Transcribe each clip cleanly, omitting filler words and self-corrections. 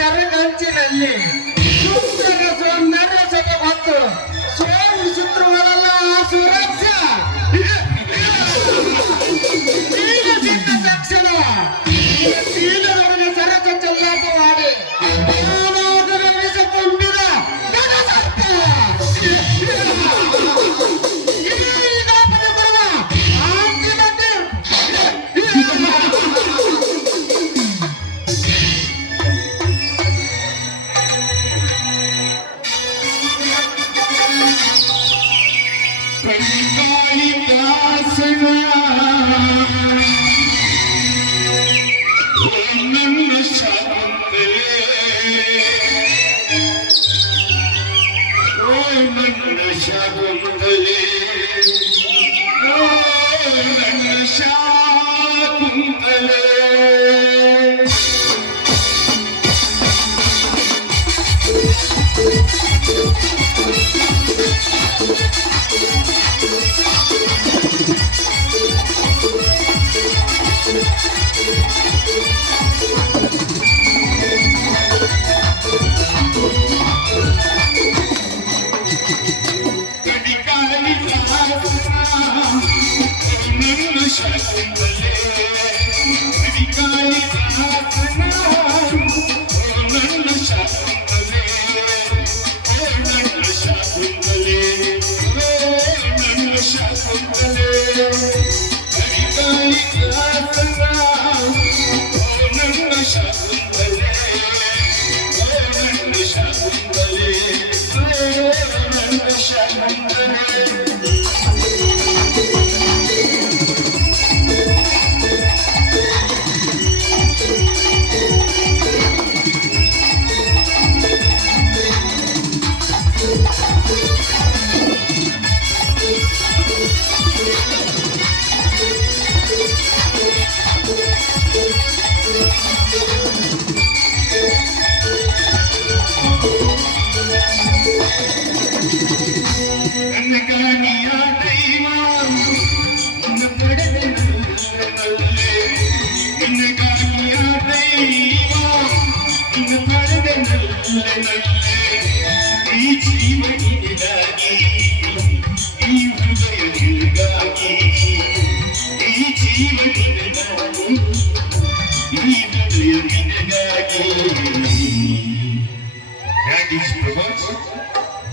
ಕರಗಂಚಿನಲ್ಲಿ ಸುಂದರ ಸೌಂದರ್ಯ ಸಭೆ ಮತ್ತು ಸ್ವಯಂ ಚಿತ್ರವಲ್ಲ ಸುರಕ್ಷಾ ತಕ್ಷಣ ಸರಕ ಚೆಲ್ಲಾಟವಾಡಿ ಕೊಂಡಿದ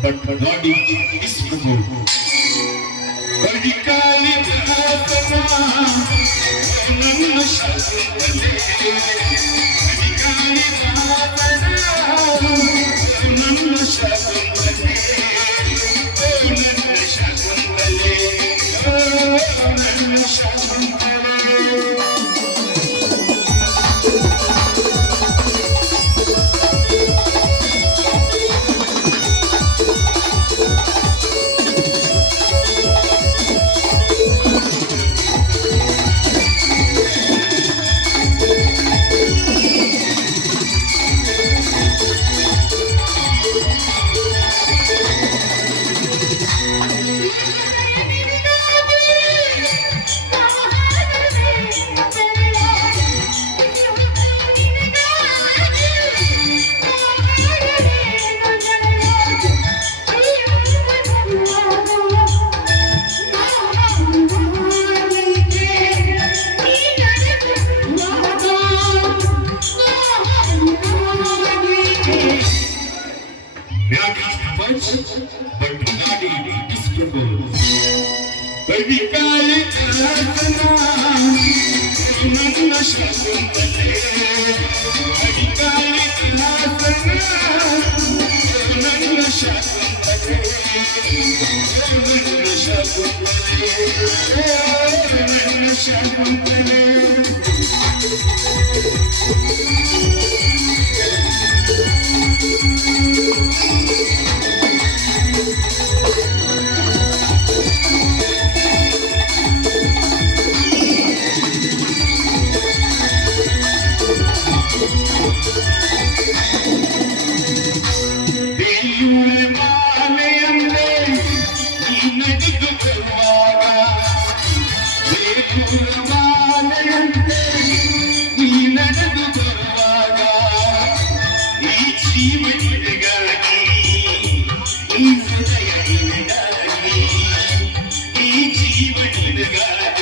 but God is Prabhu. Kadikali Bhatana, Nanna Shasundale. Kadikali Bhatana, Nanna Shasundale. Nanna Shasundale, Nanna Shasundale. But God is Prabhu. Kadikali Bhatana, Nanna Shasundale. Kadikali Bhatana, Nanna Shasundale. Nanna Shasundale, Nanna Shasundale.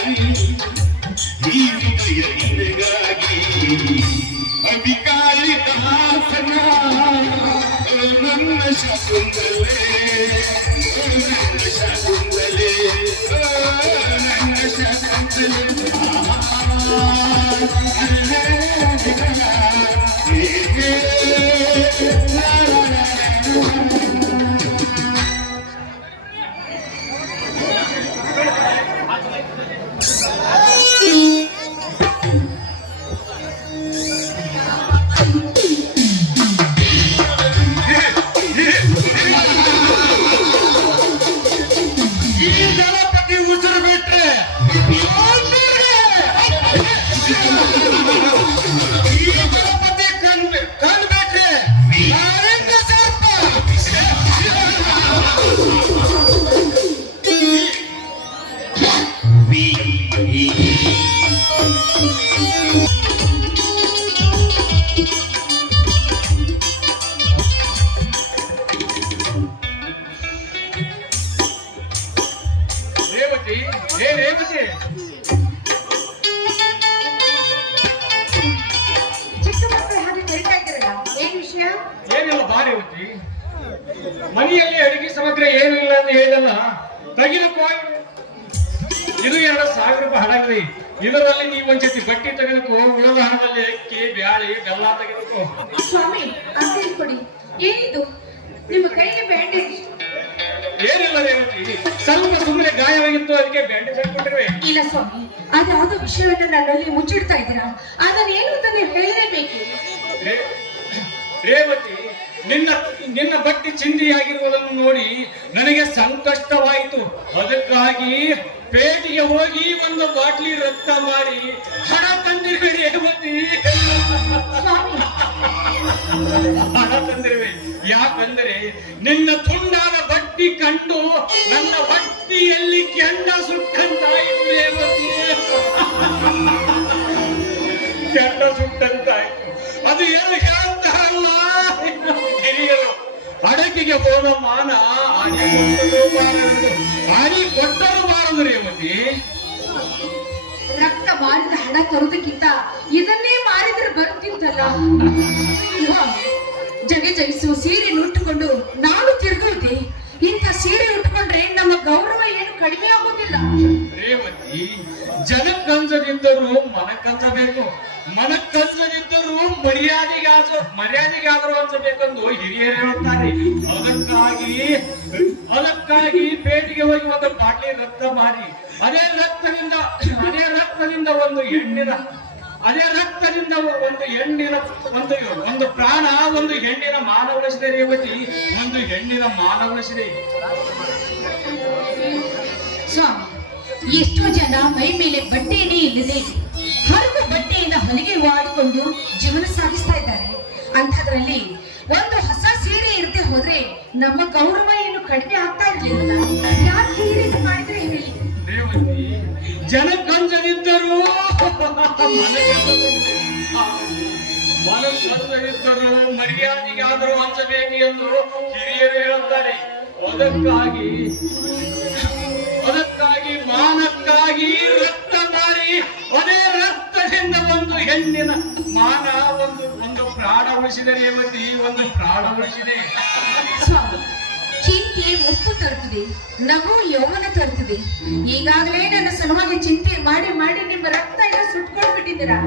ಈ ವಿಜಯ ನಿನಗಾಗಿ ಅಧಿಕಾರಿ ದಾಸನ ನನ್ನ ಶಕುಂತಲೆ ನನ್ನ ಶಕುಂತಲೆ ನನ್ನ ಶಕುಂತಲೆ ಈ ದಳಪತಿ ಉಸಿರು ಬಿಟ್ರೆ ಈ ದಳಪತಿ ಕಣ್ ಬಿಟ್ರೆ ನಾರಿಂದ ಸರ್ಪ ರೇವತಿ ರೇವತಿ ಚಿಕ್ಕ ಮಕ್ಕಳು ಹಾಗೆ ಕರಿತಾ ಇದ್ದೀರಲ್ಲ, ಏನ್ ವಿಷಯ? ಏನಿಲ್ಲ ಬಾ ರೇವತಿ, ಮನೆಯಲ್ಲಿ ಅಡಿಗೆ ಸಮಗ್ರ ಏನು ಇಲ್ಲ ಅಂತ ಹೇಳಿದಲ್ಲ, ತೆಗೆದುಕೋ. ಇದು 2,000 ರೂಪಾಯಿ ಹಣವಿದೆ. ಇದರಲ್ಲಿ ನೀವು ಒಂದ್ಸತಿ ಬಟ್ಟೆ ತೆಗೆದುಕೋ, ಉಳಿದ ಹಣದಲ್ಲಿ ಅಕ್ಕಿ ಬ್ಯಾಳಿ ಬೆಲ್ಲ ತೆಗೆದುಕೋ. ಸ್ವಾಮಿ, ಅಂತ ಕೊಡಿ. ಏನಿದು ನಿಮ್ಮ ಕೈಗೆ ಬ್ಯಾಂಡೇಜ್? ಏನಿಲ್ಲ ರೇವತಿ, ಸ್ವಲ್ಪ ಸುಮ್ಮನೆ ಗಾಯವಾಗಿತ್ತು, ಅದಕ್ಕೆ ಬ್ಯಾಂಡೇಜ್ ಹಾಕ್ಬಿಟ್ಟಿರುವೆ. ಇಲ್ಲ ಸ್ವಾಮಿ, ಅದ್ಯಾವುದೋ ವಿಷಯವನ್ನು ನನ್ನಲ್ಲಿ ಮುಚ್ಚಿಡ್ತಾ ಇದ್ದೀರಾ. ಅದನ್ನೇನು ಅಂತ ನೀವು ಹೇಳಲೇಬೇಕು. ರೇವತಿ, ನಿನ್ನ ಬಟ್ಟೆ ಚಿಂದಿಯಾಗಿರುವುದನ್ನು ನೋಡಿ ನನಗೆ ಸಂಕಷ್ಟವಾಯಿತು. ಅದಕ್ಕಾಗಿ ಪೇಟೆಗೆ ಹೋಗಿ ಒಂದು ಬಾಟ್ಲಿ ರಕ್ತ ಮಾಡಿ ಹಣ ತಂದಿರುವೆ ರೇವತಿ. ಸ್ವಾಮಿ, ಹಣ ತಂದಿರುವೆ. ಯಾಕಂದರೆ ನಿನ್ನ ತುಂಡಾದ ಬಟ್ಟಿ ಕಂಡು ನನ್ನ ಹೊಟ್ಟಿಯಲ್ಲಿ ಕೆಂಡ ಸುಟ್ಟಂತಾಯಿತು ರೇವತಿ. ಕೆಂಡ ಸುಟ್ಟಂತಾಯಿತು. ಅದು ಏನು ಹೇಳ್ತಾರಲ್ಲ ಹಿರಿಯರು, ಅಡಕೆಗೆ ಹೋದ ಮಾನ ಆನೆ ಕೊಟ್ಟರೂ ಬಾರದು, ಆನೆ ಕೊಟ್ಟರೂ ಬಾರದು ರೇವತಿ. ರಕ್ತ ಮಾರಿದ ಹಣ ತರುವುದಕ್ಕಿಂತ ಇದನ್ನೇ ಮಾರಿದ್ರೆ ಬರುತ್ತಿತ್ತಲ್ಲ. ಜಗೆ ಜಗಿಸುವ ಸೀರೆ ಉಟ್ಟುಕೊಂಡು ನಾನು ತಿರುಗುವುದೇ. ಇಂಥ ಸೀರೆ ಉಟ್ಕೊಂಡ್ರೆ ನಮ್ಮ ಗೌರವ ಏನು ಕಡಿಮೆ ಆಗುವುದಿಲ್ಲ. ರೇವತಿ, ಜನಕ್ಕಂಜದಿದ್ದರೂ ಮನಕ್ಕಂಜಬೇಕು, ಮನಕ್ಕಂಜದಿದ್ದರೂ ಮರ್ಯಾದೆಗಾದರೂ ಅನ್ಸಬೇಕೆಂದು ಹಿರಿಯರು ಹೇಳುತ್ತಾರೆ. ಅದಕ್ಕಾಗಿ ಪೇಟೆಗೆ ಹೋಗಿ ಒಂದು ಬಾಟ್ಲಿ ರಕ್ತ ಮಾರಿ ಅದೇ ರಕ್ತದಿಂದ ಒಂದು ಪ್ರಾಣ, ಒಂದು ಹೆಣ್ಣಿನ ಮಾನ ಉಳಿಸಿದೆ ರೇವತಿ, ಒಂದು ಹೆಣ್ಣಿನ ಮಾನ ಉಳಿಸಿದೆ. ಸ್ವಾಮಿ, ಎಷ್ಟೋ ಜನ ಮೈ ಮೇಲೆ ಬಟ್ಟೆಯೇ ಇಲ್ಲದೆ ಹರಿದ ಬಟ್ಟೆಯಿಂದ ಹೊಲಿಗೆ ಮಾಡಿಕೊಂಡು ಜೀವನ ಸಾಗಿಸ್ತಾ ಇದ್ದಾರೆ. ಅಂಥದ್ರಲ್ಲಿ ಒಂದು ಹೊಸ ಸೀರೆ ಇರದೆ ಹೋದ್ರೆ ನಮ್ಮ ಗೌರವ ಏನು ಕಡಿಮೆ ಆಗ್ತಾ ಇರ್ಲಿಲ್ಲ. ಯಾಕೆ ಈ ರೀತಿ ಮಾಡಿದ್ರೆ ಹೇಳಿ? ರೇವತಿ, ಜನಕ್ಕಂಜದಿದ್ದರೂ ಮನಸ್ಸಂಜದಿದ್ದರೂ ಮರ್ಯಾದೆಗಾದರೂ ಹಂಚಬೇಕು ಎಂದು ಹಿರಿಯರು ಹೇಳುತ್ತಾರೆ. ಅದಕ್ಕಾಗಿ ಮಾನಕ್ಕಾಗಿ ರಕ್ತ ಮಾರಿ ಅದೇ ರಕ್ತದಿಂದ ಒಂದು ಹೆಣ್ಣಿನ ಮಾನ, ಒಂದು ಪ್ರಾಣ ಉಳಿಸಿದೆ ರೇವತಿ, ಒಂದು ಪ್ರಾಣ ಉಳಿಸಿದೆ. ಸ್ವಾಮಿ, ಚಿಂತೆ ಮುಪ್ಪು ತರುತ್ತದೆ, ನಗು ಯೌವನ ತರುತ್ತದೆ. ಈಗಾಗಲೇ ನನ್ನ ಸಲುವಾಗಿ ಚಿಂತೆ ಮಾಡಿ ಮಾಡಿ ನಿಮ್ಮ ರಕ್ತ ಎಲ್ಲ ಸುಟ್ಕೊಂಡು ಬಿಟ್ಟಿದ್ದೀರಾ.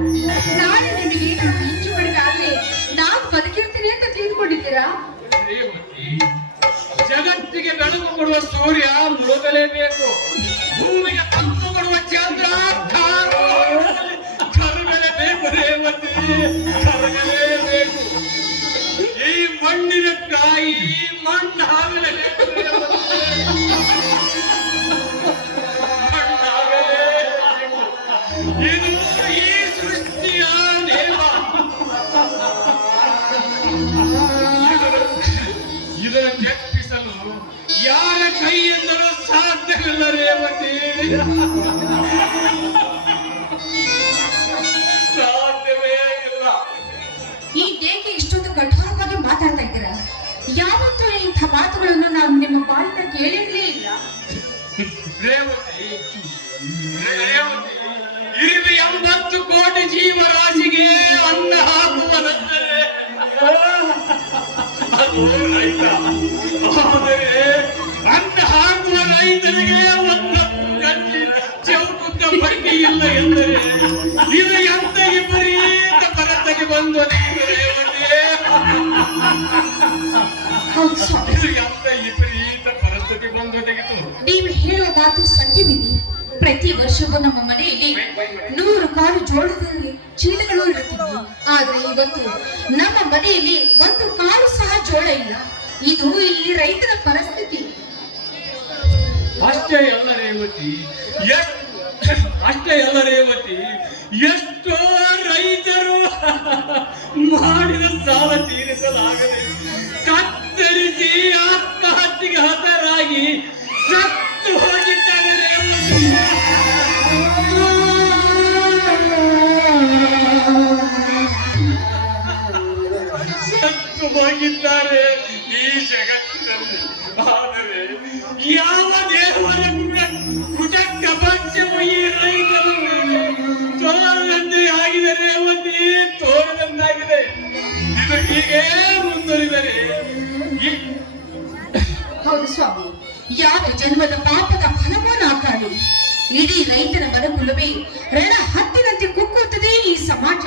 ನಾಳೆ ನಿಮಗೆ ಹೆಚ್ಚು ಕಡಿಮೆ ಆಗ್ಲಿ ನಾನು ಬದುಕಿರ್ತೀನಿ ಅಂತ ತಿಳ್ಕೊಂಡಿದ್ದೀರಾ? ರೇವತಿ, ಜಗತ್ತಿಗೆ ಬೆಳಕು ಕೊಡುವ ಸೂರ್ಯ ಮುಳುಗಲೇಬೇಕು, ಭೂಮಿಗೆ ತಂಪು ಕೊಡುವ ಚಂದ್ರ ಕರಗಲೇಬೇಕು ರೇವತಿ, ಕರಗಲೇಬೇಕು. ಈ ಮಣ್ಣಿನ ಕಾಯಿ ಮಣ್ಣಾಗಲೇಬೇಕು ರೇವತಿ, ಮಣ್ಣಾಗಲೇಬೇಕು. ಇದು ಈ ಸೃಷ್ಟಿಯ ನೇಮ. ಇದನ್ನು ಜಪ್ಪಿಸಲು ಯಾರ ಕೈಯಿಂದಲೂ ಸಾಧ್ಯವಿಲ್ಲ ರೇವತಿ, ಸಾಧ್ಯವೇ ಇಲ್ಲ. ಈ ಏಕೆ ಇಷ್ಟೊಂದು ಕಠೋರವಾಗಿ ಮಾತಾಡ್ತಾ ಇದ್ದೀರಾ? ಯಾವತ್ತೂ ಇಂಥ ಮಾತುಗಳನ್ನು ನಾನು ನಿಮ್ಮ ಬಾಯಿಂದ ಕೇಳಿರ್ಲೇ ಇಲ್ಲ. ರೇವತಿ, ಅದು ರೈತ. ಆದರೆ ಅನ್ನ ಹಾಕುವ ರೈತನಿಗೆ ಒಂದು ಗಂಟಲಿನ ಚೌಕುತ್ತ ಬಡ್ಡಿ ಇಲ್ಲ ಎಂದರೆ ಇದು ಎಂತ ವಿಪರೀತ ಭರತಗೆ ಬಂದು ಒದಗಿದರೆ ಹೌದು ಸ್ವಾಮಿ, ಇದು ಎಂತ ವಿಪರೀತ ಪರಿಸ್ಥಿತಿ ಬಂದು ಒದಗಿತು. ನೀವು ಹೇಳುವ ಮಾತು ಸತ್ಯವಿದೆ. ಪ್ರತಿ ವರ್ಷವೂ ನಮ್ಮ ಮನೆಯಲ್ಲಿ 100 ಕಾಳು ಜೋಳದ ಚೀಲಗಳು ಇರುತ್ತಿದ್ದವು. ಆದ್ರೆ ಇವತ್ತು ನಮ್ಮ ಮನೆಯಲ್ಲಿ ಒಂದು ಕಾಳು ಸಹ ಜೋಳ ಇಲ್ಲ. ಇದು ಈ ರೈತರ ಪರಿಸ್ಥಿತಿ. ಅಷ್ಟೇ ಅಲ್ಲ ರೇವತಿ, ಎಷ್ಟೋ ರೈತರು ಮಾಡಿದ ಸಾಲ ತೀರಿಸಲಾಗದೆ ಕತ್ತರಿಸಿ ಆತ್ಮಹತ್ಯೆಗೆ ಹತರಾಗಿ ಸತ್ತು ಹೋಗಿದ್ದಾರೆ ರೇವತಿ. ಸತ್ತು ಹೋಗಿದ್ದಾರೆ ಈ ಜಗತ್ತಿನಲ್ಲಿ. ಆದರೆ ಯಾವ ದೇವರ ಕುಟಕ್ಕ ಪಕ್ಷವು ಈ ರೈತರು ತೋರದಂತೆ ಆಗಿದೆ ರೇವತಿ, ತೋರದಂತಾಗಿದೆ. ಇದು ಹೀಗೆ ಮುಂದುವರಿದರೆ ಹೌದು ಸ್ವಾಮಿ, ಯಾವ ಜನ್ಮದ ಪಾಪದ ಫಲವೋ ನಾ ಕಾಣು. ಇಡೀ ರೈತರ ಮನಗುಲವೇ ರಣ ಹತ್ತಿನಂತೆ ಕುಕ್ಕುತ್ತದೆ ಈ ಸಮಾಜ.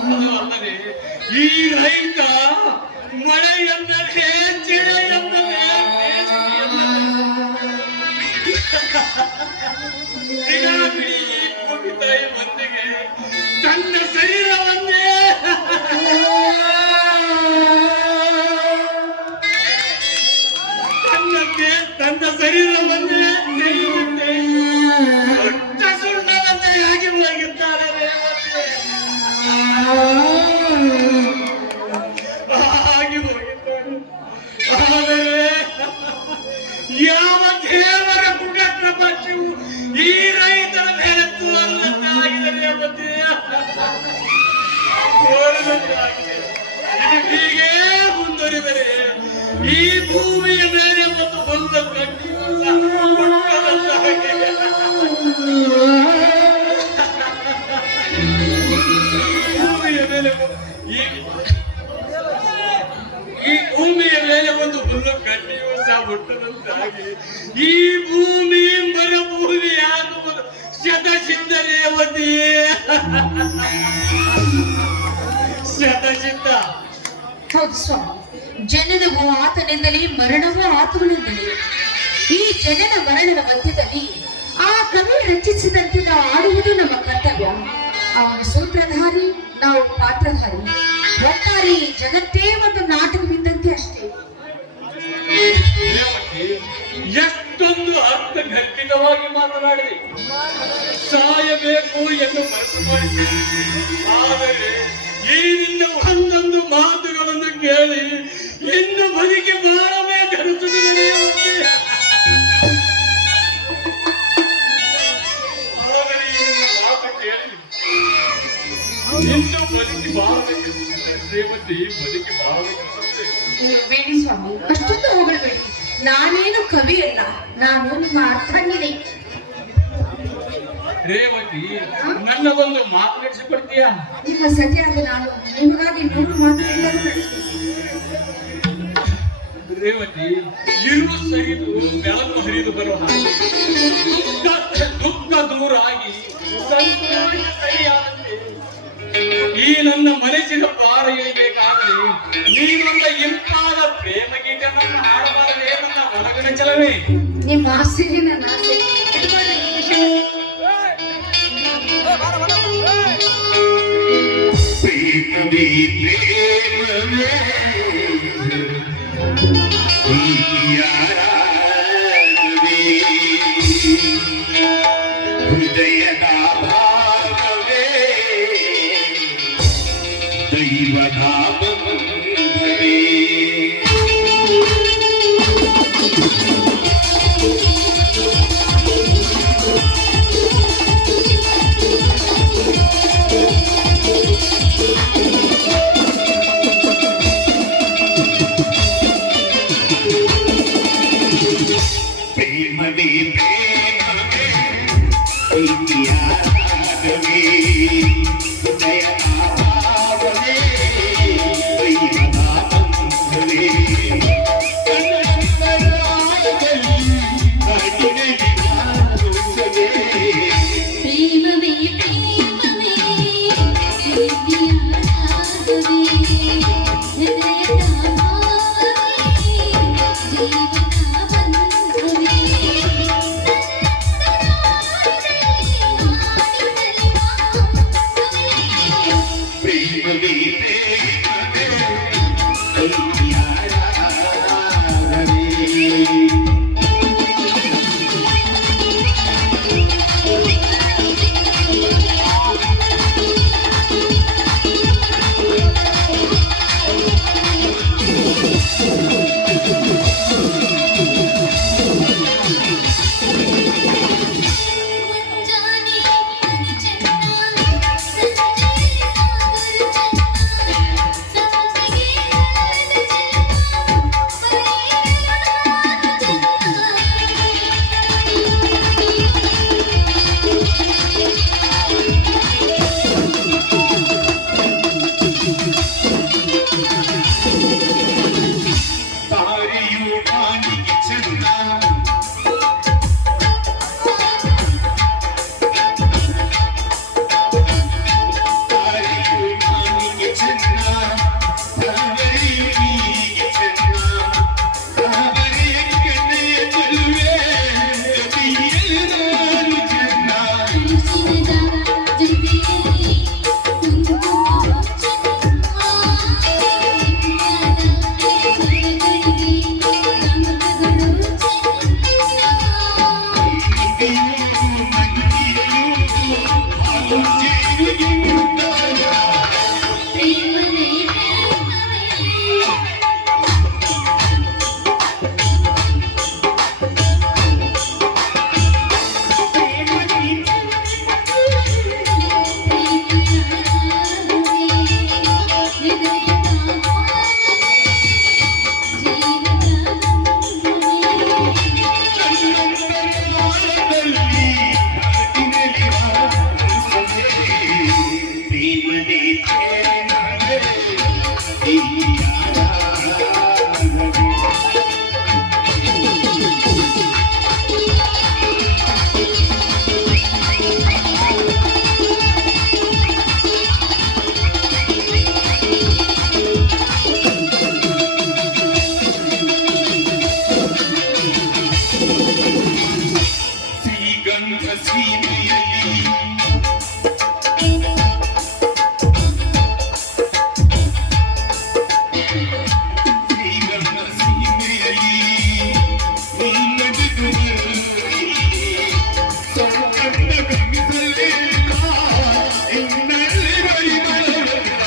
ಅದು ಅಲ್ಲದೆ ಈ ರೈತ ಮಳೆ ಎಂದರೆ ಚಿಳೆ ಎಂದರೆ ದಿನಾಬಿಡಿ ಈ ಭೂಮಿ ತಾಯಿ ಮಂದಿಗೆ ತನ್ನ ಶರೀರವನ್ನೇ ತನ್ನ ಶರೀರವನ್ನೇ ದೊಡ್ಡ ಸುಣ್ಣದಂತೆ ಆಗಿ ಹೋಗಿದ್ದಾರೆ ರೇವತಿ. ಆಗಿ ಹೋಗಿದ್ದಾರೆ. ಆದರೆ ಯಾವ ದೇವರ ಕುಟಕ್ಕ ಪಕ್ಷವು ಈ ರೈತರ ಮೇಲೆ ತೋರದಂತೆ ಆಗಿದೆ ರೇವತಿ, ತೋರದಂತೆ ಆಗಿದೆ. ಇದು ಹೀಗೆ ಮುಂದುವರಿದರೆ ಈ ಭೂಮಿಯ ಮೇಲೆ ಒಂದು ಬಂದ ಕಟ್ಟಿಯೂ ಸಹ ಹುಟ್ಟದಂತಾಗಿದೆ. ಈ ಭೂಮಿಯ ಮೇಲೆ ಒಂದು ಹುಲ್ಲು ಕಟ್ಟಿಯೂ ಸಹ ಹುಟ್ಟದಂತಾಗಿ ಈ ಭೂಮಿ ಮರುಭೂಮಿಯಾಗುವುದು ಶತಸಿದ್ಧ ರೇವತಿ, ಶತಸಿದ್ಧ. ಹೌದು ಸ್ವಾಮಿ, ಜನನವು ಆತನಿಂದಲೇ ಮರಣವೂ ಆತನಿಂದಲೇ. ಈ ಜನನ ಮರಣದ ಮಧ್ಯದಲ್ಲಿ ಆ ಕವಿ ರಚಿಸಿದಂತೆ ನಾವು ಆಡುವುದು ನಮ್ಮ ಕರ್ತವ್ಯ. ಅವನ ಸೂತ್ರಧಾರಿ, ನಾವು ಪಾತ್ರಧಾರಿ. ಒಟ್ಟಾರೆ ಈ ಜಗತ್ತೇ ಒಂದು ನಾಟಕವಿದ್ದಂತೆ ಅಷ್ಟೇ. ಎಷ್ಟೊಂದು ಅರ್ಥಗರ್ಭಿತವಾಗಿ ಮಾತನಾಡಿದೆ. ಸಾಯಬೇಕು ಎಂದು ಮನಸ್ಸು ಮಾಡಿದೆ. ಆದರೆ ಈ ನಿನ್ನ ಒಂದೊಂದು ಮಾತುಗಳನ್ನು ಕೇಳಿ ಇನ್ನು ಬದುಕಿ ಬಾಳಬೇಕನ್ನಿಸುತ್ತದೆ. ಆದರೆ ಈ ನಿನ್ನ ಮಾತು ಕೇಳಿ ಇನ್ನು ಬದುಕಿ ಬಾಳಬೇಕನ್ನಿಸುತ್ತದೆ ರೇವತಿ, ಬದುಕಿ ಬಾಳಬೇಕನ್ನಿಸುತ್ತದೆ. ಬೇಡಿ ಸ್ವಾಮಿ, ಅಷ್ಟೊಂದು ಹೋಗಬೇಡಿ. ನಾನೇನು ಕವಿ ಅಲ್ಲ, ನಾನು ನಿಮ್ಮ ಅರ್ಥಾಂಗಿನಿ. ರೇವತಿ, ನನ್ನ ಒಂದು ಮಾತು ನಡೆಸಿಕೊಡ್ತೀಯಾ? ನಿಮ್ಮ ಸತಿಯಾದ ನಾನು ನಿಮಗಾಗಿ 100 ಮಾತುಗಳನ್ನು ನಡೆಸಿ. ರೇವತಿ, ಇರುವ ಸರಿದು ಬೆಳಕು ಹರಿದು ಬರುವ ಹಾಗೆ ದುಃಖ ದೂರ ಆಗಿ ಸಂತೋಷ ಸರಿಯಾದಂತೆ ಈ ನನ್ನ ಮನಸ್ಸಿನ ಭಾರ ಇರಬೇಕಾದ್ರೆ ನೀನೊಂದ ಇಂಪಾದ ಪ್ರೇಮ ಗೀತೆಯನ್ನು ಹಾಡಬಾರದೆ ನನ್ನ ಒಳಗಿನ ಚಲವೇ. ನಿಮ್ಮ ಆಸೆಗೆ ನನ್ನ ಆಸೆ. ಪ್ರೇಮವೇ ಪ್ರೇಮವೇ ಯಾರಾಗವೇ ಹೃದಯದ ಭಾಗವೇ ದೈವದ ಬಂಧವೇ. ಪ್ರೇಮವೇ ಪ್ರೇಮವೇ ಯಾರಾಗವೇ ಭಾವನೆ ದೈವದ ಬಂಧವೇ ಕನ್ನಡರಾಯದಲ್ಲಿ ನಾಡಿನಲ್ಲಿ ಆಲೋಚನೆ ಪ್ರೇಮವೇ ಪ್ರೇಮವೇ ಪ್ರೀತಿಯ ರಾಗವೇ ಹೃದಯದ ಭಾವವೇ ಜೀವನ ಬಂಧವೇ ಪ್ರೇಮವೇ ಪ್ರೇಮವೇ ಕೈಯಾರಾಧನೆ ಮುಂಜಾನೆ ಚಂದ ಸಂಜೆ ಸಾಗರ ಚಂದ ಸಮತೆಗೆ ತಾರೆಯು ಕಾಣಿಗೆ ಚೆನ್ನ ತಾರೆಯು ಕಾಣಿಗೆ ಚೆನ್ನ ತಾವರೆಯು ನೀಗೆ ಚೆನ್ನ ತಾವರೆಯ ಕೆನ್ನೆಯ ಚೆಲುವೆ ಕವಿಯಲು ನಾನು ಚೆನ್ನ ಶ್ರೀಗಂಧ ಸೀಮೆಯಲ್ಲಿ ಶ್ರೀಗಂಧ ಸೀಮೆಯಲ್ಲಿ ನೀ ನಡೆದು ಸೌಕರ್ಯ ಗಮಿಸಲಿಲ್ಲ ಇನ್ನಲ್ಲಿ ಬರಿಬರಲಿಲ್ಲ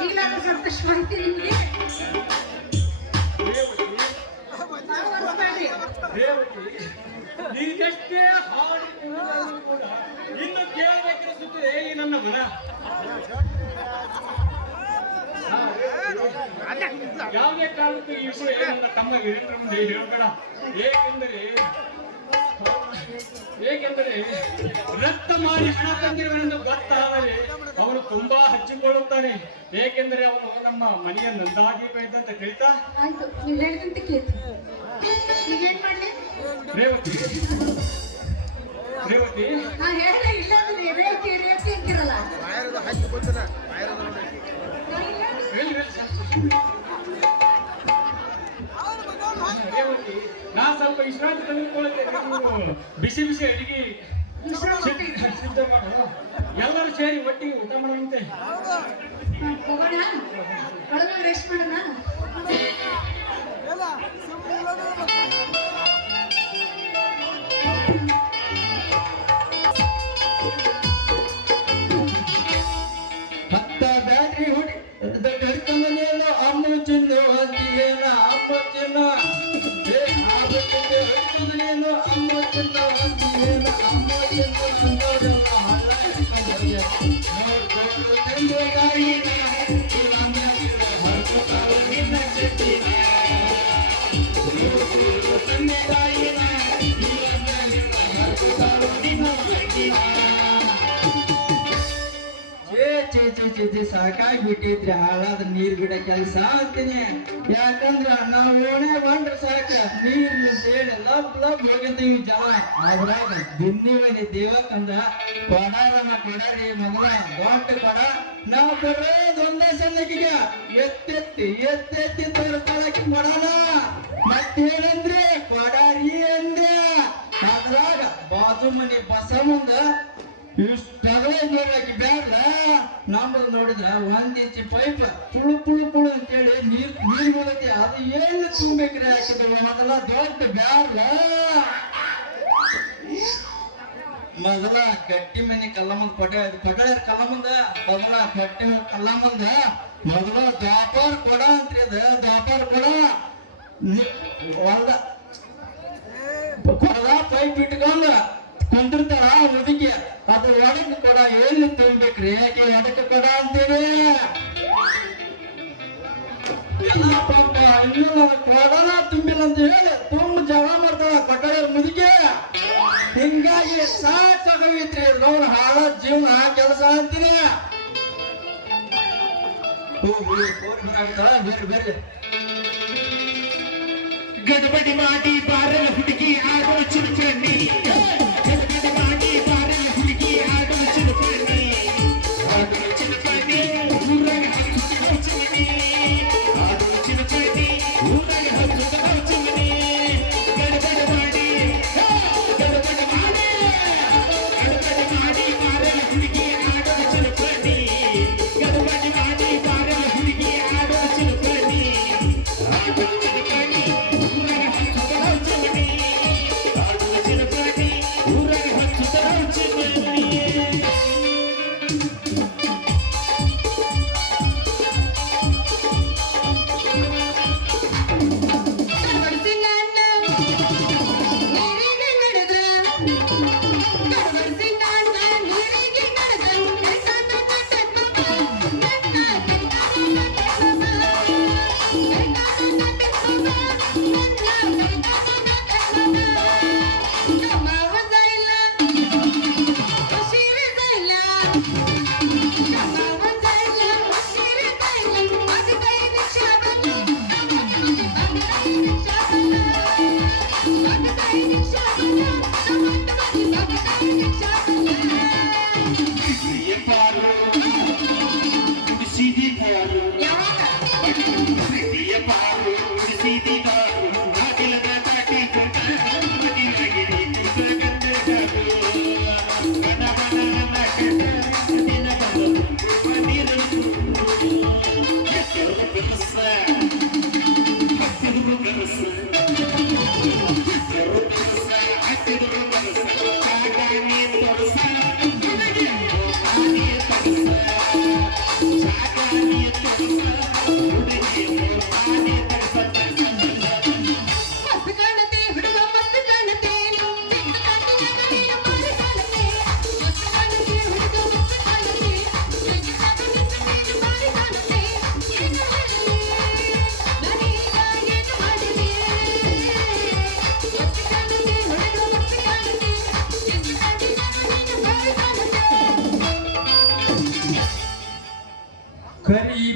ಈಗಲಾದ್ರೂ ಸಂತೋಷ ಮಾಡ್ತೀನಿ ನಿಮಗೆ ರೇವತಿ ನೀನೆಷ್ಟೇ ಹಾಡಿ ಕುಣಿದರೂ ಕೂಡ ಇನ್ನು ಕೇಳಬೇಕೆನಿಸುತ್ತದೆ ಈ ನನ್ನ ಮನ. ಯಾವುದೇ ಕಾರಣಕ್ಕೂ ಈ ವಿಷಯ ನನ್ನ ತಮ್ಮ ವೀರೇಂದ್ರ ಮುಂದೆ ಹೇಳಬೇಡ. ಏಕೆಂದರೆ ಏಕೆಂದರೆ ರಕ್ತ ಮಾಡಿ ಹಣ ತಂದಿರುವನೆಂದು ಗೊತ್ತಾದರೆ ಅವನು ತುಂಬಾ ಹಚ್ಚಿಕೊಳ್ಳುತ್ತಾನೆ. ಏಕೆಂದರೆ ಅವನು ನಮ್ಮ ಮನೆಯ ನಂದಾದೀಪ ಇದ್ದಂತ ತಿಳಿತಾ. ಆಯ್ತು, ನೀವು ಹೇಳಿದಂತೆ ಕೇಳ್ತೀನಿ. ಈಗ ಏನ್ ಮಾಡ್ಲಿ? ರೇವತಿ ರೇವತಿ ನಾ ಹೇಳಲೇ ಇಲ್ಲ ಅಂದ್ರೆ ರೇವತಿ ರೇವತಿ ಅಂತಿರಲ್ಲ. ಹೇಳಿ ರೇವತಿ, ನಾ ಸ್ವಲ್ಪ ವಿಶ್ರಾಂತಿ ತೆಗೆದುಕೊಳ್ಳುತ್ತೇನೆ. ನೀವು ಬಿಸಿ ಬಿಸಿ ಅಡಿಗೆ ಸಿದ್ಧ ಮಾಡು. ಎಲ್ಲರೂ ಸೇರಿ ಒಟ್ಟಿಗೆ ಊಟ ಮಾಡುವಂತೆ. ಹೋಗೋಣ, ಒಳಗೆ ರೆಸ್ಟ್ ಮಾಡೋಣ. ಹತ್ತ ಬ್ಯಾಟ್ರಿ ಹಿಡ್ಕೊಂಡೇನೋ ಅಮ್ಮ ಚಿನ್ನು ಅಂತೀಯೇನ ಅಮ್ಮ ಚಿನ್ನ ಹಿಡ್ಕೊಂಡೇನೋ ಅಮ್ಮ ಚಿನ್ನ ಅಂತೀಯೇನ ಅಮ್ಮ ಚಿನ್ನ ಅಂದೋದೆಲ್ಲ ಹಳ್ಳ ಹಿಡ್ಕೊಂಡ್ರೆ ನೋಡ್ಕೊಂಡು ತಂದೆ ಗಾಯಿನ ಹರ್ಕೊತಾಳು ನಿನ್ನ ಚೆಟ್ಟಿನ ತಂದೆ ಗಾಯಿನ ಹರ್ಕೊತಾಳು ನಿನ್ನ ಚೆಟ್ಟಿನ. ಸಾಕಾಗ್ಬಿಟ್ಟಿದ್ರಿ ಹಾಳಾದ ನೀರ್ ಬಿಡ ಕೆಲಸ ಅಂತೀನಿ. ಯಾಕಂದ್ರ ನಾವು ಓಣೆ ಬಂದ್ರ ಸಾಕ ನೀರ್ ಹೇಳಿ ಲಬ್ ಲಬ್ ಹೋಗಿರ್ತೀವಿ ಜಲ. ಅದ್ರಾಗ ದಿನ್ನಿವನಿ ದೇವಕ್ಕಂದ ಕೊಡಾರನ ಕೊಡರಿ ಮಗಳ ದೊಡ್ಡ ಕೊಡ ನಾವು ಬರೋದ್ ಒಂದೇ ಸಣ್ಣಕಿಗೆ ಎತ್ತೆತ್ತಿ ಎತ್ತೆತ್ತಿ ತೋರ್ಕೊಳಕ್ಕೆ ಕೊಡೋಣ. ಮತ್ತೇನಂದ್ರೆ ಕೊಡಾರಿ ಅಂದೆ. ಅದ್ರಾಗ ಬಾಜು ಮನಿ ಬಸ ಮುಂದ ಇಷ್ಟಗಲೇ ನೋಡ್ಲಾಕಿ ಬ್ಯಾಡ್ಲ. ನಮ್ಮದು ನೋಡಿದ್ರ 1 ಇಂಚ್ ಪೈಪ್ ಪುಳು ಪುಳು ಪುಳು ಅಂತೇಳಿ ನೀರ್ ಮೂಲತಿ. ಅದು ಏನು ತುಂಬೇಕ್ರಿ ಹಾಕಿದ್ರು ಮೊದಲ ದೊಡ್ಡ ಬ್ಯಾಡ್ಲ. ಮೊದಲ ಗಟ್ಟಿ ಮನೆ ಕಲ್ಲ ಮುಂದ ಕೊಟ್ಟೆ ಕಲ್ಲ ಮುಂದ ಮೊದಲ ಗಟ್ಟಿ ಕಲ್ಲ ಮುಂದ ಮೊದಲ ದ್ವಾಪರ್ ಕೊಡ ಅಂತ್ರಿ. ಅದ ದ್ವಾಪರ್ ಕೊಡ ಹೊಲ್ದ ಕೊಡದ ಪೈಪ್ ಇಟ್ಕೊಂಡ ಕುಂದಿರ್ತಾರ ಮುದುಕಿ. ಅದು ಒಡಕ್ ಕೊಡ ಎಲ್ಲಿ ತುಂಬೇಕ್ರಿ? ಯಾಕೆ ಒಡಕ ಕೊಡ ಅಂತೀರಿ? ಪಾಪ ಇನ್ನೂ ಕೊಡನ ತುಂಬಿಲ್ಲ ಅಂತ ಹೇಳಿ ತುಂಬ ಜಗಳ ಮಾಡ್ತಾಳ ಕೊಟ್ಟಳ ಮುದುಕಿ. ಹಿಂಗಾಗಿ ಸಾಕಾಗೈತ್ರಿ ನೋಡ್ ಹಾಳ ಜೀವನ ಕೆಲಸ ಅಂತೀನಿ. ಬೇರೆ ಬೇರೆ ಗಡಬಡಿ ಮಾಡಿ ಬಾರಲ ಹುಡುಗಿ ಆಡೋ ಚಿರುಪಣ್ಣಿ. ಗಡಬಡಿ ಮಾಡಿ ಬಾರಲ ಹುಡುಗಿ ಆಡೋ ಚಿರುಪಣ್ಣಿ. ಆಡೋ ಚಿರುಪಣ್ಣಿ ಊರಾಗ ಹಚ್ಚುತ್ತ ಚಿಮಣಿ. ಆಡೋ ಚಿರುಪಣ್ಣಿ ಊರಾಗ ಹಚ್ಚುತ್ತ ಚಿಮಣಿ. ಗಡಬಡಿ ಮಾಡಿ ಗಡಬಡಿ ಮಾಡಿ ಬಾರಲ ಹುಡುಗಿ ಆಡೋ ಚಿರುಪಣ್ಣಿ. ಗಡಬಡಿ ಮಾಡಿ ಬಾರಲ ಹುಡುಗಿ ಆಡೋ ಚಿರುಪಣ್ಣಿ. ಆಡೋ ಚಿರುಪಣ್ಣಿ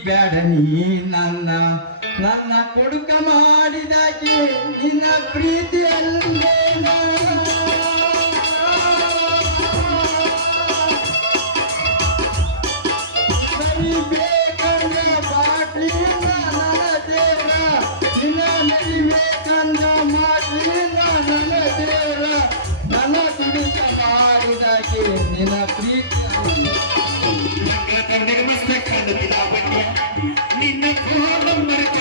ಬ್ಯಾಡ ನೀ ನನ್ನ ನನ್ನ ಕೊಡುಕ ಮಾಡಿದಾಕೆ ನಿನ್ನ ಪ್ರೀತಿ ಅಲ್ಲೇನ ಬೇಕಂದ ಬಾಟ್ಲಿಂದ ನನ್ನ ದೇವ್ರ ನಿನ್ನ ನಡಿಬೇಕಂದ ಮಾಟ್ಲಿಂದ ನನ್ನ ದೇವ್ರ ನನ್ನ ಕುಡಿಕ ಮಾಡಿದಾಕೆ ನಿನ್ನ ಪ್ರೀತಿ ಕಣ್ಣಿಗೆ ಮಸ್ತ ಕಾಣುತ್ತಿಲ್ಲ ಬಣ್ಣ ನಿನ್ನ ಕೋಲ ಮರೆತು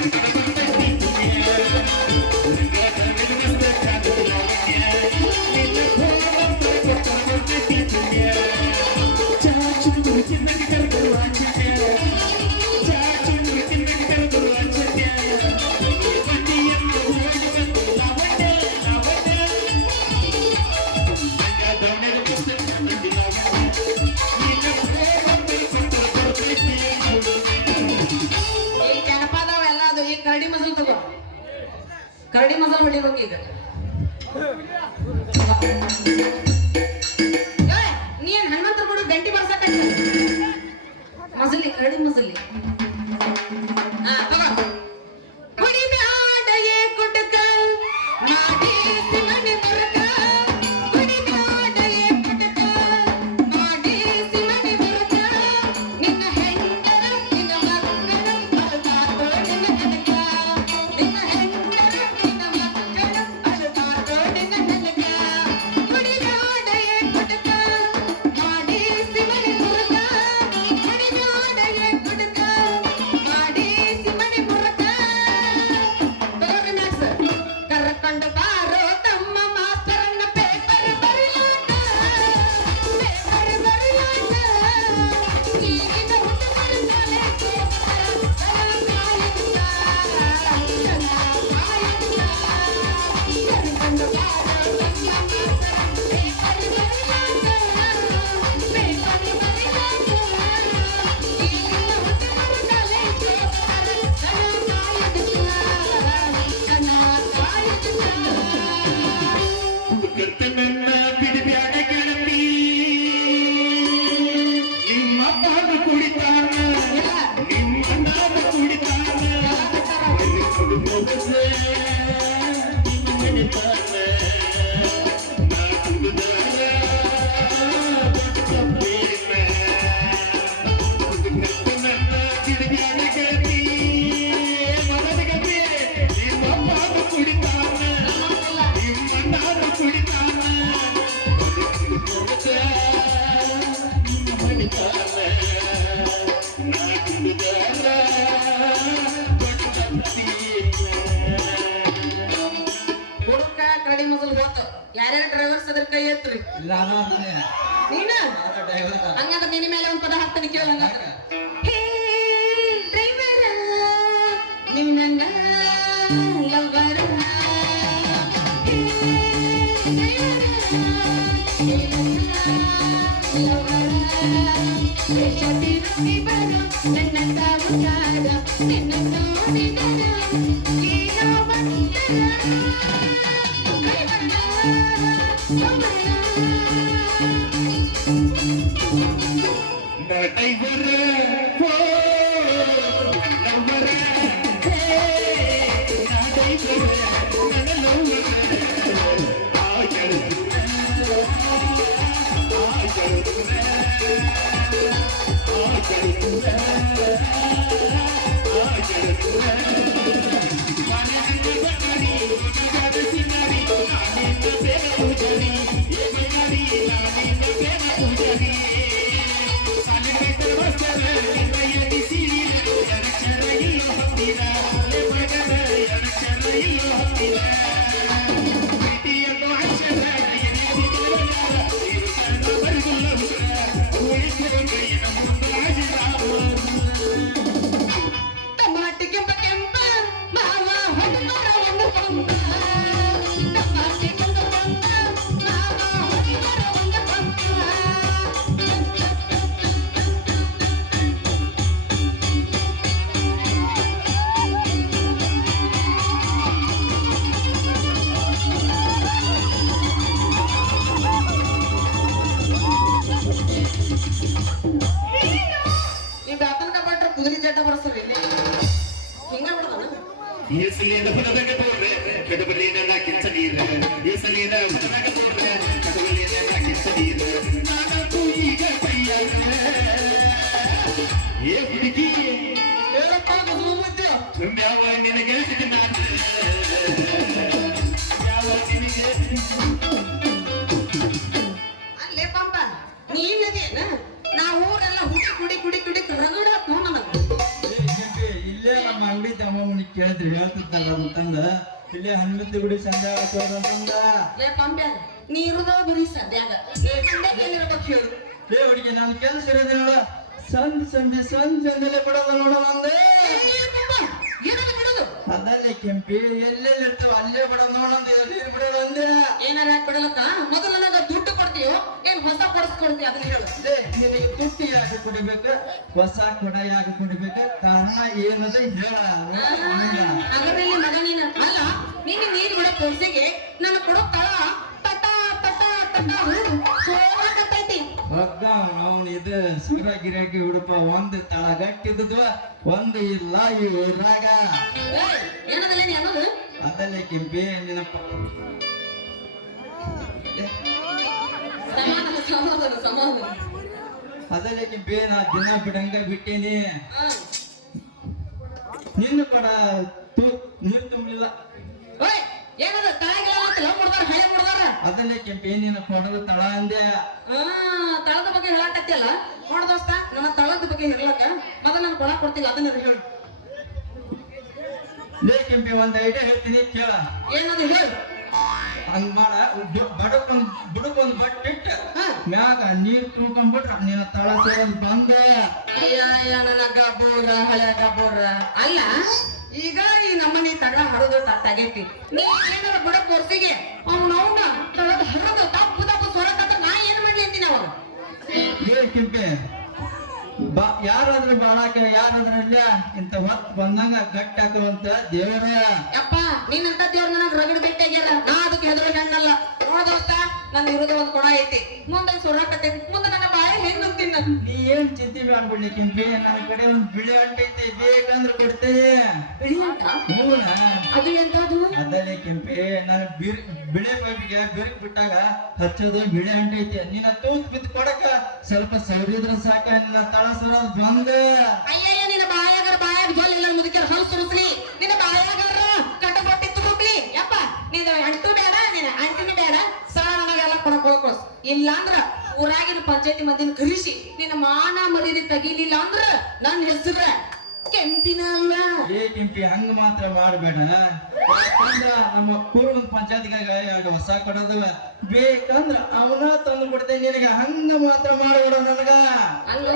ಈ ಜನಪದವೆಲ್ಲ ಅದು ಈ ಕರಡಿ ಮಸಲ್ ತಗೋ ಕರಡಿ ಮಸಲ್ ಹೊಡಿಬೇಕು ಈಗ ಏಯ್, ನೀನ್ ಹನುಮಂತರ ಕೂಡ ಗಂಟಿ ಬರ್ಸಕ ಮಸಲಿ ಕರಡಿ ಮಸಲಿ ಹಾ ತಗೋ ಕುಡಿಬ್ಯಾಡ ಏ ಕುಟಕ ಮಾಡಿ ಸಿಮಣಿ ಮುರಕ ಕುಡಿಬ್ಯಾಡ ಏ ಕುಟಕ ಮಾಡಿ ಸಿಮಣಿ ಮುರಕ ನಿನ್ನ ಹೆಂಡರ ನಿನ್ನ ಮಕ್ಕಳ ಅಳತಾಡೋ ನಿನ್ನ ಹೆಣಕ ನಿನ್ನ ಹೆಂಡರ ನಿನ್ನ ಮಕ್ಕಳ ಅಳತಾಡೋ ನಿನ್ನ ಹೆಣಕ ಕುಡಿಬ್ಯಾಡ ಏ ಕುಟಕ ಮಾಡಿ ಸಿಮಣಿ ಮುರಕ ಕುಡಿಬ್ಯಾಡ ಏ ಕುಟಕ ಮಾಡಿ ಸಿಮಣಿ ಮುರಕ ತಗೋರಿ ಮ್ಯಾಕ್ಸ್ ಕರ್ಕೊಂಡು ಬಾರೋ ತಮ್ಮ ಮಾಸ್ತರನ್ನ ಪೇಪರ್ ಬರಿಯಾಟ ಈಗಿನ ಹುಡುಗರು ಶಾಲೆ ಕರ್ಕೊಂಡು ಬಾರೋ ತಮ್ಮ ಮಾಸ್ತರನ್ನ ಪೇಪರ್ ಬರಿಯಾಟ ಈಗಿನ ಹುಡುಗರು ಶಾಲೆ ಕರ್ತನನ್ನ ಬಿಡಬ್ಯಾಡ ಗೆಳತಿ ನಿಮ್ಮ ಪಾದ ಕುಡಿತಾನ ನಿಮ್ಮ ನಾಮ ಕುಡಿತಾನ ಕುಡಿದೋದ್ರೆ ನಿಮ್ಮ ಮಣಿತಾನ ನಾ ಕುಡಿದಾರ ತಪ್ಪೇನ ಕರ್ತನನ್ನ ಬಿಡಬ್ಯಾಡ ಗೆಳತಿ ಮನದ ಗತಿ ನಿಮ್ಮ ಪಾದ ಕುಡಿತಾನ ನಿಮ್ಮ ನಾಮ ಕುಡಿತಾನ ನಿಮ್ಮ ಮಣಿತಾನ ನಾ ಕುಡಿದಾರ ಹುಡುಕ ಕರಡಿ ಮಸಲ್ ಹೋತು ಯಾರ್ಯಾರ ಡ್ರೈವರ್ಸ್ ಅದ್ರ ಕೈ ಎತ್ರಿ ಇಲ್ಲ ನೀನ ಹಂಗಂದ್ರೆ ನಿನ್ನ ಮೇಲೆ ಒಂದ್ ಪದ ಹಾಕ್ತಾನೆ ಕೇಳ ಹೇ ಡ್ರೈವರ ನಿನ್ನ ಲವರ ನನ್ನ ತಾವುದಾರ ನಿನ್ನ ನೋಡಿದರ ಏನೋ ಬಂದರ ಟೈಗರ್ ಹೋ ಲವರ ಹೇ ನಾ ಟೈಗರ್ ನನ್ನ ಲವರ ಟಮಾಟಿಗೆ ಕೆಂಪ ಮಾವ ಹೊಡೆದರವನ್ನು ಪಂಪ ಟಮಾಟಿಗೆ ಕೆಂಪ ಮಾವ ಹೊಡೆದರವನ್ನು ಪಂಪ ಕಿಚ್ಚ ನೀರು ಈಸ ನೀರ ಮನಗ ನೋಡ್ರ ಕಡವಲಿಯದಾಗ ಕಿಚ್ಚ ನೀರು ನಾನಂತೂ ಈಗ ಕೈಯಾಗ ಏ ಹುಡುಗಿ ಏನಪ್ಪ ಮುದ್ದೆ ತುಂಬ್ಯಾವ ನಿನಗೆ ನಾನು ಯಾವ ನಿನಗೆ ಅಲ್ಲೇ ಪಂಪ ನೀ ಇಲ್ಲದೇನ ನಾ ಊರೆಲ್ಲ ಹುಡಿ ರಗಡ ಇಲ್ಲೇ ನಮ್ಮ ಅಂಗಡಿ ತಮ್ಮಮ್ಮನಿ ಕೇಳಿದ್ರಿ ಹೇಳ್ತಿದ್ದಲ್ಲ ಅಂತಂದ ಇಲ್ಲೇ ಹನುಮಂತ ಗುಡಿ ಸಂಜೆ ಅಂತಂದ ಲೇ ಪಂಪ ನೀ ಇರುದ ಬರೀ ಸದ್ಯಾಗ ಏನಿರ್ಬೇಕು ಹೇಳು ಲೇ ಹುಡುಗಿ ನನ್ ಕೆಲಸ ಇರೋದಿಲ್ಲ ಸಂಜೆಲೆ ಬಿಡೋದು ನೋಡ ನಂದೆ ಏನದು ಬಿಡುದು ಅದಲ್ಲೇ ಕೆಂಪಿ ಎಲ್ಲೆಲ್ಲಿ ಇರ್ತಾವ ಅಲ್ಲೇ ಬಿಡೋದು ನೋಡಂದ ನೀರು ಬಿಡೋದು ಅಂದೆ ಏನಾರ ಯಾಕೆ ಬಿಡಲಕ್ಕ ಮೊದಲು ನನಗ ದುಡ್ಡು ಕೊಡ್ತೀಯೋ ಏನ್ ಹೊಸ ಕೊಡಿಸ್ಕೊಡ್ತೀಯ ಅದನ್ನ ಹೇಳು ಲೇ ನಿನಗೆ ತುಟ್ಟಿ ಯಾಕೆ ಕುಡಿಬೇಕು ಹೊಸ ಕೊಡ ಯಾಕೆ ಕುಡಿಬೇಕು ಕಾರಣ ಏನದ ಹೇಳ ಹಾಗಾದ್ರೆ ಇಲ್ಲಿ ಮಗ ನೀನು ಅಲ್ಲ ನೀನು ನೀರು ಬಿಡೋ ಕೊಡ್ಸಿಗೆ ನಾನು ಕೊಡೋ ತಳ ತಟ ತಟ ತಟ ಸೋಲಾಕತ್ತೈತಿ ಒಗ್ಗ ಅವ್ನು ಇದು ಸೂರ ಗಿರಾಕಿ ಹುಡುಪ ಒಂದು ತಳ ಗಟ್ಟಿದ್ದು ಒಂದು ಇಲ್ಲ ಈ ಊರಾಗ ಏನದಲ್ಲ ನೀ ಅನ್ನೋದು ಅದಲ್ಲೇ ಕೆಂಪಿ ನಿನ್ನ ಸಮಾಧಾನ ಅದಲ್ಲೇ ಕೆಂಪಿ ನಾ ದಿನ ಬಿಡಂಗ ಬಿಟ್ಟೇನಿ ನಿನ್ನ ಕೊಡ ನೀರು ತುಂಬಲಿಲ್ಲ ಓಯ್ ಏನದ ತಳಗಳ ಮುಡ್ದಾರ ಹಳೆ ಮುಡ್ದಾರ ಅದಲ್ಲೇ ಕೆಂಪಿ ನಿನ್ನ ಕೊಡದ ತಳ ಅಂದೆ ತಳದ ಬಗ್ಗೆ ಹೇಳಕತ್ತಿಯಲ್ಲ ನೋಡ ದೋಸ್ತ ನನ್ನ ತಳದ ಬಗ್ಗೆ ಹೇಳಕ ಮೊದಲು ನಾನು ಕೊಡ ಕೊಡ್ತಿಲ್ಲ ಅದನ್ನ ಹೇಳು ಲೇ ಕೆಂಪಿ ಒಂದ್ ಐಡಿಯಾ ಹೇಳ್ತೀನಿ ಕೇಳ ಏನದು ಹೇಳು ಹಂಗ ಮಾಡ ಬುಡಕ್ಕೊಂದ್ ಬಟ್ಟಿಟ್ಟು ಮ್ಯಾಗ ನೀರ್ ತುಂಬ್ಕೊಂಡ್ಬಿಟ್ರ ನಿನ್ನ ತಳ ಸೇರೋದು ಬಂದ ಅಯ್ಯ ನನ್ನ ಗಬ್ಬೂರ ಹಳೆ ಗಬ್ಬೂರ ಅಲ್ಲ ಈಗ ಈ ನಮ್ಮನಿ ತಗಳ ಹರಿದು ತಗೈತಿ ನೀ ಏನಾರ ಬುಡಕ್ ವರ್ಷಿಗೆ ಅವ್ನ ತಳದ ಹರಿದು ತಪ್ಪು ಸೊರಕತ್ತ ನಾ ಏನ್ ಮಾಡ್ಲಿ ಅಂತೀನಿ ಅವಾಗ ಲೇ ಕೆಂಪಿ ಯಾರಾದ್ರೂ ಬಾಳಾಕ ಯಾರಾದ್ರಲ್ಲ ಇಂತ ಹೊತ್ ಬಂದಂಗ ಗಟ್ಟಿ ಹಾಕುವಂತ ದೇವರ ಯಪ್ಪ ನೀನಂತ ದೇವ್ರ ನನಗ್ ರಗಡ್ ಭೇಟಿಯಾಗ್ಯಾರ ನಾ ಅದಕ್ಕೆ ಹೆದರು ಹೆಣ್ಣಲ್ಲ ನೋಡ ದೋಸ್ತ ನನ್ನ ಇರೋದು ಒಂದ್ ಕೊಡ ಐತಿ ಮುಂದೆ ಸೊರಕತ್ತೈತಿ ಮುಂದೆ ನನ್ನ ಬಾಯಿ ಹೆಂಗ್ ಅಂತೀನಿ ನಾನು ನೀ ಏನ್ ಚಿಂತೆ ಮಾಡ್ಬಿಡ್ಲಿ ಕೆಂಪಿ ನನ್ನ ಕಡೆ ಒಂದ್ ಬಿಳಿ ಅಂಟೈತಿ ಬೇಕಂದ್ರೆ ಕೊಡ್ತೇನೆ ಹೂನ ಅದು ಎಂತದು ಅದಲ್ಲೇ ಕೆಂಪಿ ನಾನು ಬಿಳೆ ಪೈಪಿಗೆ ಬಿರುಕ್ ಬಿಟ್ಟಾಗ ಹಚ್ಚೋದು ಬಿಳಿ ಅಂಟೈತಿ ನಿನ್ನ ತೂತ್ ಬಿದ್ದು ಕೊಡಕ ಸ್ವಲ್ಪ ಸೌರಿದ್ರ ಸಾಕ ನಿನ್ನ ತಳ ಸರೋದ್ ಬಂದ ಅಯ್ಯಯ್ಯ ನಿನ್ನ ಬಾಯಾಗರ ಬಾಯಾಗ ಜೋಲ್ ಇಲ್ಲ ಮುದುಕಿಯರ್ ಹಲ್ ಸುರಿಸ್ಲಿ ನಿನ್ನ ಬಾಯಾಗರ ಕಟ್ಟ ಬಟ್ಟೆ ತುರುಕ್ಲಿ ಯಪ್ಪ ನಿನ್ನ ಅಂಟು ಬೇಡ ನಿನ್ನ ಅಂಟಿನ ಬೇಡ ಸಾಲ ನನಗೆಲ್ಲ ಕೊಡಕೊಳ್ಕೊಸ್ ಇಲ್ಲ ಅಂದ್ರ ಊರಾಗಿನ ಪಂಚಾಯತಿ ಮಂದಿನ ಕರಿಸಿ ನಿನ್ನ ಮಾನ ಮರ್ಯಾದೆ ತೆಗಿಲಿಲ್ಲ ಅಂದ್ರ ನನ್ನ ಹೆಸರ ಕೆಂಪಿನ ಅಲ್ಲ ಏ ಕೆಂಪಿ ಹಂಗ ಮಾತ್ರ ಮಾಡ್ಬೇಡ ಯಾಕಂದ್ರ ನಮ್ಮ ಪೂರ್ವದ ಪಂಚಾಯತಿಗಾಗ ಎರಡು ಹೊಸ ಕೊಡೋದು ಬೇಕಂದ್ರ ಅವನ ತಂದು ಕೊಡ್ತೇನೆ ನಿನಗೆ ಹಂಗ ಮಾತ್ರ ಮಾಡಬೇಡ ನನಗ ಅಲ್ಲ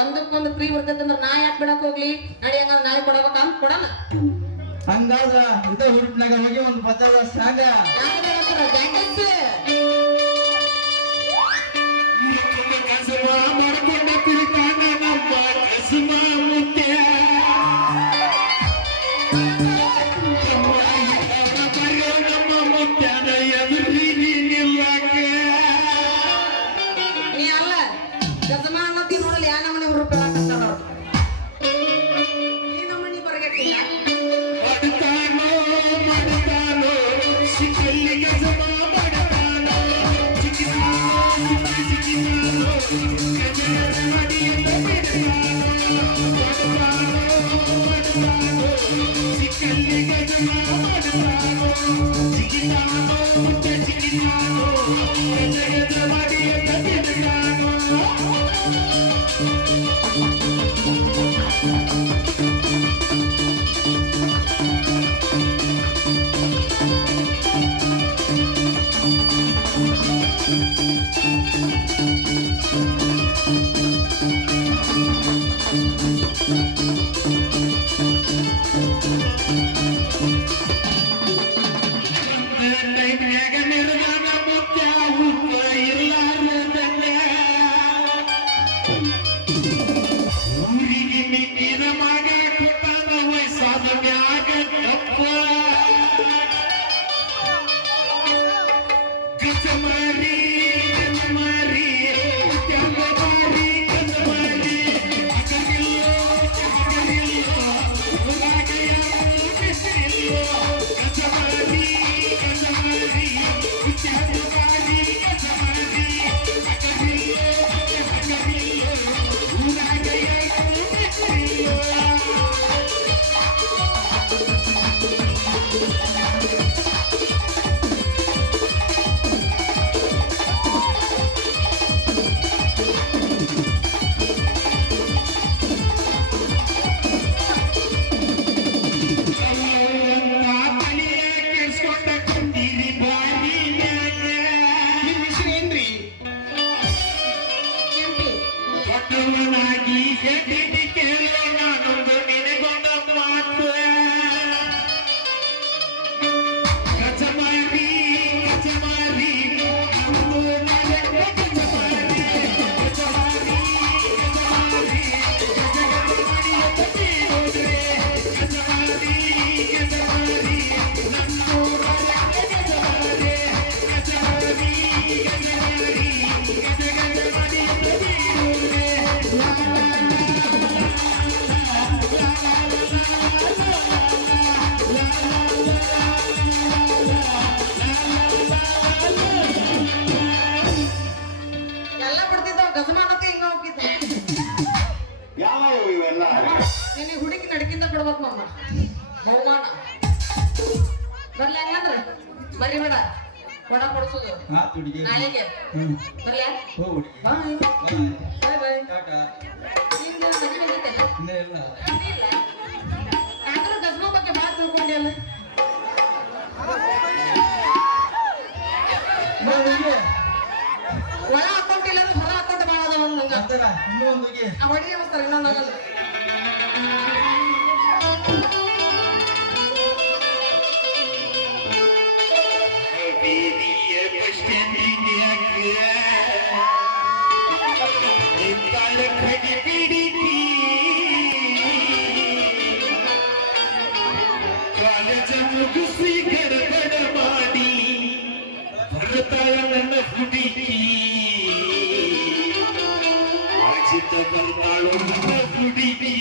ಒಂದಕ್ಕೊಂದು ಫ್ರೀ ಬರ್ತೈತಂದ್ರ ನಾ ಯಾಕೆ ಬಿಡಕ್ ಹೋಗ್ಲಿ ನಡಿ ಹಂಗ ನಾಳೆ ಕೊಡಬೇಕ ಅಂತ ಕೊಡಲ್ಲ ಹಂಗಾದ್ರ ಇದ ಹುಡುಕ್ನಾಗ ಹೋಗಿ ಒಂದು ಪತ್ರದ ಸಾಗ ಕಸಮ ಮಾಡ್ಕೊಂಡ ತಿಳ್ಕೊಂಡ ನಮ್ಮ ಕಸಮ ಮುಖ್ಯ ನಮ್ಮ ಮುಖ್ಯನ ಎದುರಿ ನಿಲ್ಲಕ ನೀ ಅಲ್ಲ ಗಜಮ ಅನ್ನೋತಿ ನೋಡಲ್ಲ ಯಾ ನಮ್ಮನೆ ರೂಪಾಯಿ ಹಾಕಂತಾರ ಈ ನಮ್ಮನಿ ಬರಗಟ್ಟಿಲ್ಲ ಮಾಡ್ತಾನೋ ಸಿಕ್ಕಲ್ಲಿ ಕಸಮ ಮಾಡ್ತಾನೋ ಮರಿಬೇಡ ಒಣ ಕೊಡ್ಸೋದು ಆತ್ ಹುಡುಗಿ ನಾಳೆಗೆ ಬರ್ಲ್ಯಾ ಹೋಗ್ ಹುಡುಗಿ ಬಾಯ್ ಬಾಯ್ ಬಾಯ್ ಬಾಯ್ ಟಾಟಾ ನಿಂದು ಮದುವೆ ಆಗೈತಲ್ಲ ಇನ್ನೇ ಇಲ್ಲ ಯಾಕಂದ್ರೆ ಗಜ್ಮಾ ಬಗ್ಗೆ ಭಾಳ ತಿಳ್ಕೊಂಡ್ಯಲ್ಲ ಹುಡುಗಿ ಒಳ ಅಕೌಂಟ್ ಇಲ್ಲ ಅಂದ್ರೆ ಹೊರ ಅಕೌಂಟ್ ಭಾಳ ಅದಾವ ನಂಗ ಅಂತಲ್ಲ ಇನ್ನೂ ಒಂದು ಹುಡುಗಿ ಆ ಹೊಡಿ ಅವಸ್ತಾರ ಇನ್ನೊಂದು ಆಗಲ್ಲ ಬೀದಿಯ ಬಸ್ಟ್ಯಾಂಡಿನ್ಯಾಗ ನಿಂತಾಳ ಕಡಿ ಬಿಡಿತಿ ಕಾಲೇಜ ಮುಗಿಸಿ ಗಡಬಡ ಮಾಡಿ ಬರ್ತಾಳ ನನ್ನ ಹುಡುಗಿ ಆಚಿತ ಬರ್ತಾಳು ನನ್ನ ಹುಡುಗಿ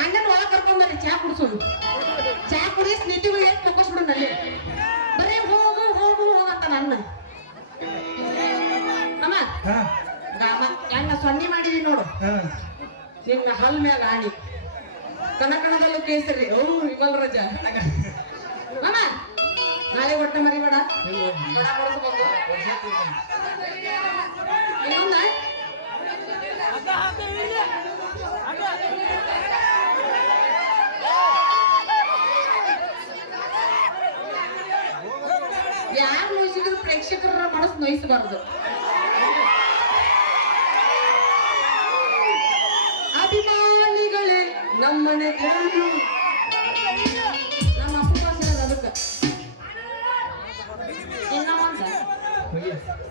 ಅಣ್ಣನ ಒಳಗೆ ಕರ್ಕೊಂಡ್ಬರ್ರಿ ಚಾ ಕುಡಿಸೋದು ಚಾ ಕುಡಿಸಿ ನಿಂತು ಎಷ್ಟು ಮುಗಿಸ್ಬಿಡು ನಲ್ಲಿ ಬರೀ ಹೋಗು ಹೋಗು ಹೋಗಂತ ನನ್ನ ಅಮ್ಮ ಹೆಂಗ ಸೊನ್ನೆ ಮಾಡಿದೀನಿ ನೋಡು ನಿನ್ನ ಹಲ್ ಮ್ಯಾಲ ಆಣಿ ಕನಕಣದಲ್ಲೂ ಕೇಸರಿ ಓ ವಿಮಲ್ ರಜಾ ಅಮ್ಮ ನಾಳೆ ಒಟ್ಟೆ ಮರಿಬೇಡ ಬಡ ಕೊಡಿಸ್ಬೇಕು ಇನ್ನೊಂದ ಯಾರು ನೋಯಿಸಿದ್ರು ಪ್ರೇಕ್ಷಕರ ಮನಸ್ಸು ನೋಯಿಸಬಾರದು. ಅಭಿಮಾನಿಗಳೇ ನಮ್ಮನೆ ದೇವರು ನಮ್ಮ ಅಪ್ಪ ಅದಕ್ಕೆ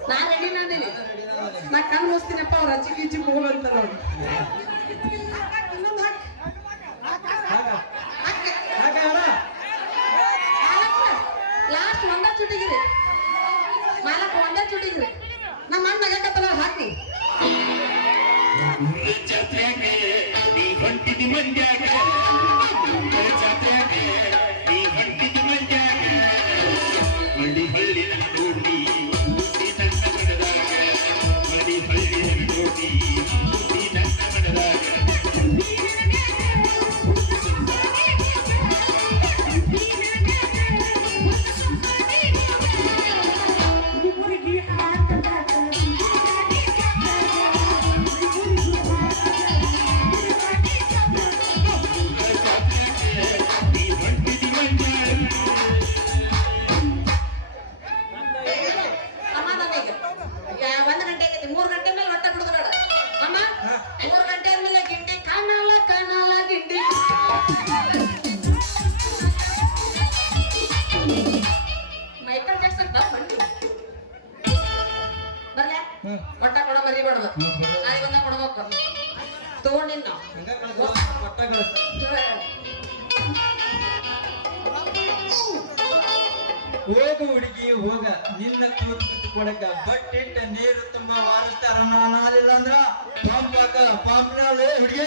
ನಾ ರೆಡಿ ನಾದೇನೆ ನಾ ಕಣ್ಣು ಮುಸ್ತೀನಪ್ಪ ಅವ್ರ ಅಜ್ಜಿ ಗಿಜ್ಜಿ ಹೋಗಂತ ನೋಡಿ. ಲಾಸ್ಟ್ ಒಂದ ಚುಟಿಗಿರಿ ಮಾಲಕ್ ಒಂದ ಚುಟಿಗಿರಿ ನಮ್ಮ ಅಣ್ಣ ನಗಕತ್ತಲ್ಲ ಹಾಕಿ ಜಾತ್ರೆಗೆ ನೀ ಹೊಂಟಿದಿ ಮಂಡ್ಯಾಗ ಜಾತ್ರೆಗೆ ನೀ ಹೊಂಟಿದಿ ಮಂಡ್ಯಾಗ ಹಳ್ಳಿ ಹಳ್ಳಿ ನೋಡಿ ನನ್ನ ಮನದಾಗ ಹಳ್ಳಿ ಹಳ್ಳಿ ನೋಡಿ ನನ್ನ ಮನದಾಗ ಅಮ್ಮ ನನಗೆ 1 ಗಂಟೆ ಆಗೈತಿ 3 ಗಂಟೆ ಮೇಲೆ ಹೊಟ್ಟೆ ಬಿಡುದು ಬೇಡ ಅಮ್ಮ 3 ಗಂಟೆ ಆದ್ಮೇಲೆ ಗಿಂಡಿ ಕಾಣಲ್ಲ ಕಾಣಲ್ಲ ಗಿಂಡಿ ಮೈಕಲ್ ಜಾಕ್ಸನ್ ಬಂದು ಬರ್ಲ ಹೊಟ್ಟ ಕೊಡ ಮರಿಬಾರ್ದು ನಾಳೆ ಬಂದ ಕೊಡ್ಬೇಕು ತಗೊಂಡಿನ್ ಹೋಗು ಹುಡುಗಿ ಹೋಗ ನಿನ್ನ ತೂತ್ ಕೊಡಕ ಬಟ್ಟಿಟ್ಟ ನೀರು ತುಂಬಾ ವಾರಿಸ್ತಾರ ನಾನಿಲ್ಲ ಅಂದ್ರ ಪಂಪ್ನಾಲೆ ಹುಡುಗಿ